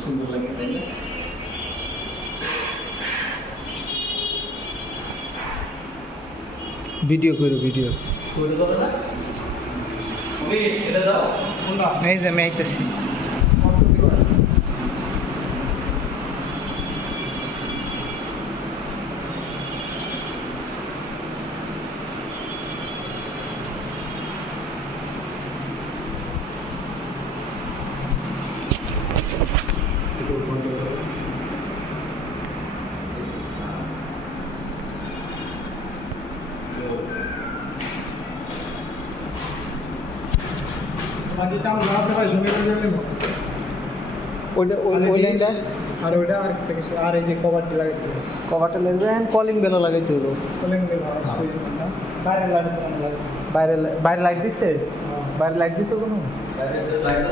সুন্দর লাগে তাই না? ভিডিও করো ভিডিও করে দাও না ওই এটা দাও কোনটা এই যে আমি আইতেছি কত দিবা একটু বন্ধ করো বাকি কাম যা আছে ভাই সঙ্গে করে নেব ওইটা ওই লাইনটা আর ওইটা আর একটা কিছু আর এই যে কভারটি লাগাইতে হবে কভারটা লাগবে কলিং বেলও লাগাইতে হলো কলিং বেল আর সুইচ না বাইরে লাগাতে হবে বাইরে বাইরে লাইট দিছে বাইরে লাইট দিছে কোনো লাইট